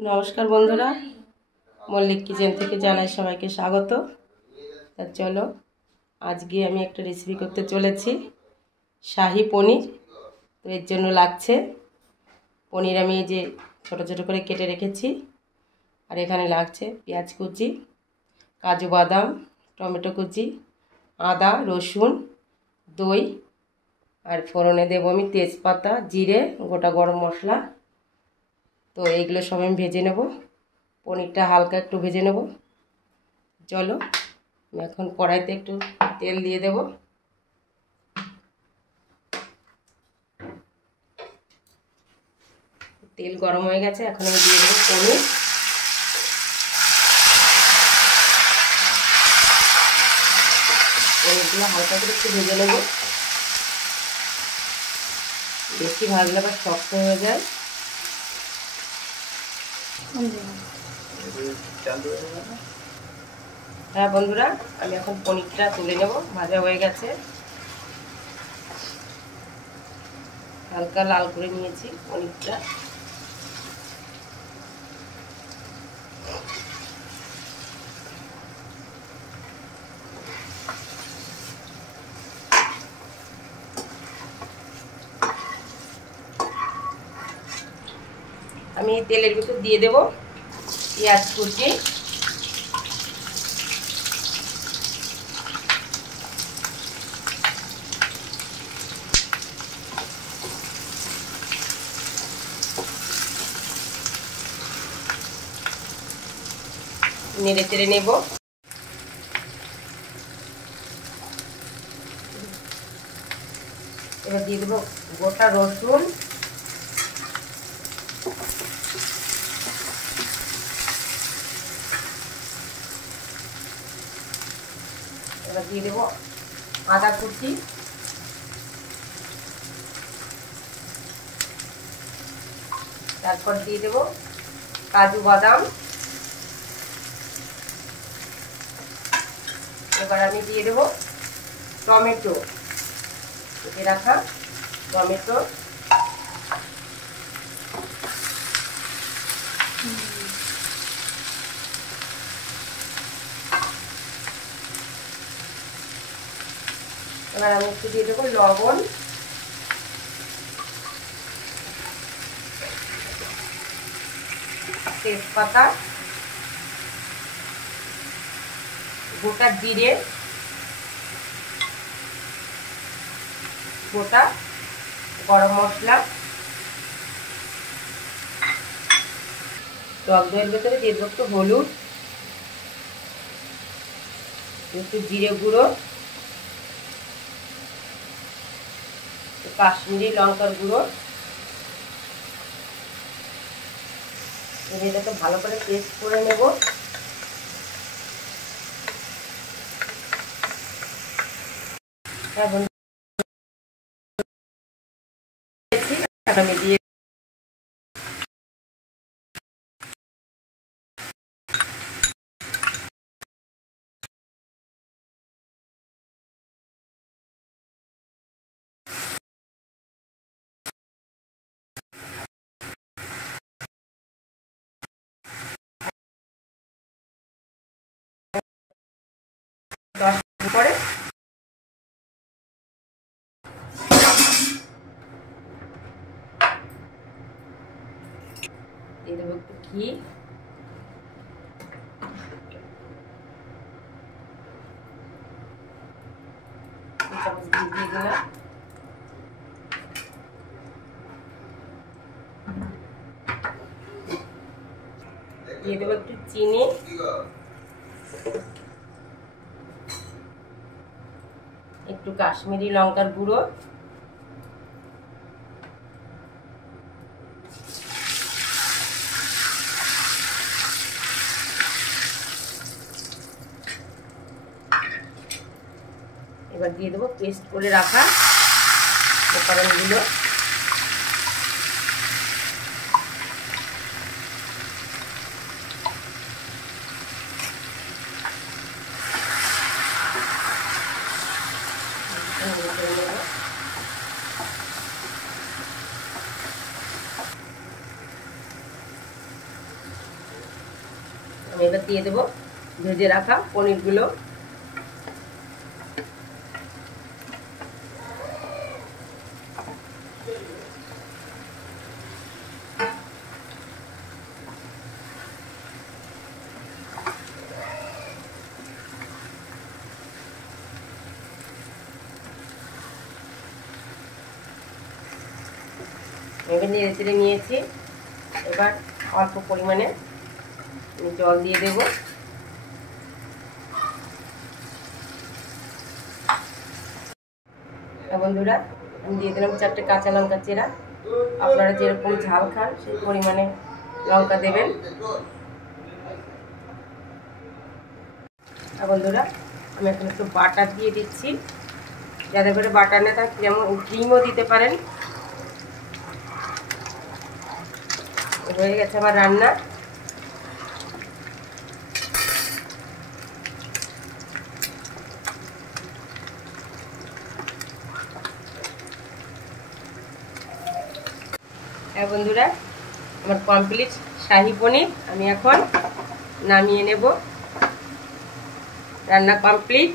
নমস্কার বন্ধুরা, মল্লিক কিচেন থেকে জানাই সবাইকে স্বাগত। তা চলো, আজকে আমি একটা রেসিপি করতে চলেছি, শাহি পনির। তো এর জন্য লাগছে পনির, আমি এই যে ছোটো ছোটো করে কেটে রেখেছি। আর এখানে লাগছে পেঁয়াজ কুচি, কাজু বাদাম, টমেটো কুচি, আদা রসুন, দই, আর ফোড়নে দেবো আমি তেজপাতা, জিরে, গোটা গরম মশলা। তো এইগুলো সব আমি ভেজে নেব। পনিরটা হালকা একটু ভেজে নেব। চলো, আমি এখন কড়াইতে একটু তেল দিয়ে দেব। তেল গরম হয়ে গেছে, এখন আমি দিয়ে দেবো পনির। পনিরগুলো হালকা করে একটু ভেজে নেব, বেশি ভাজলে আবার শক্ত হয়ে যায়। হ্যাঁ বন্ধুরা, আমি এখন পনিরটা তুলে নেব, ভাজা হয়ে গেছে। হালকা লাল করে নিয়েছি পনিরটা। আমি তেলের ভিতর দিয়ে দেব পেঁয়াজ কুচি, নেড়ে চেড়ে নেব। এবার দিয়ে দেবো গোটা রসুন, এবার দিয়ে দেবো আদা কুচি, তারপর দিয়ে দেবো কাজু বাদাম। এবার আমি দিয়ে দেবো টমেটো, কেটে রাখা টমেটো। এবার আমি একটু দিয়ে দেবো লবণ, তেজপাতা, গোটা জিরে, গোটা গরম মশলা। টক দইয়ের ভেতরে দিয়ে দেবো একটু হলুদ, একটু জিরে গুঁড়ো, কাশ্মীরি লঙ্কার গুঁড়ো। এটাকে ভালো করে পেস্ট করে নেব। আমি দিয়ে পরে দিয়ে দেবো একটু ঘি, চামচ ঘি দিয়ে দিলাম। দিয়ে দেবো একটু চিনি, একটু কাশ্মীরি লঙ্কার গুঁড়ো, এবার দিয়ে দেবো পেস্ট করে রাখা উপকরণগুলো। আমি এবার দিয়ে দেবো ভেজে রাখা পনিরগুলো। এবার নেড়ে চেড়ে নিয়েছি। এবার অল্প পরিমাণে জল দিয়ে দেব। বন্ধুরা আমি দিয়ে দিলাম 4টে কাঁচা লঙ্কা চেরা। আপনারা যেরকম ঝাল খান সেই পরিমাণে লঙ্কা দেবেন। বন্ধুরা আমি এখন একটু বাটার দিয়ে দিচ্ছি, যাতে করে বাটার না থাকে যেমন ক্রিমও দিতে পারেন। হয়ে গেছে আমার রান্না। বন্ধুরা আমার কমপ্লিট শাহী পনির। আমি এখন নামিয়ে নেব। রান্না কমপ্লিট।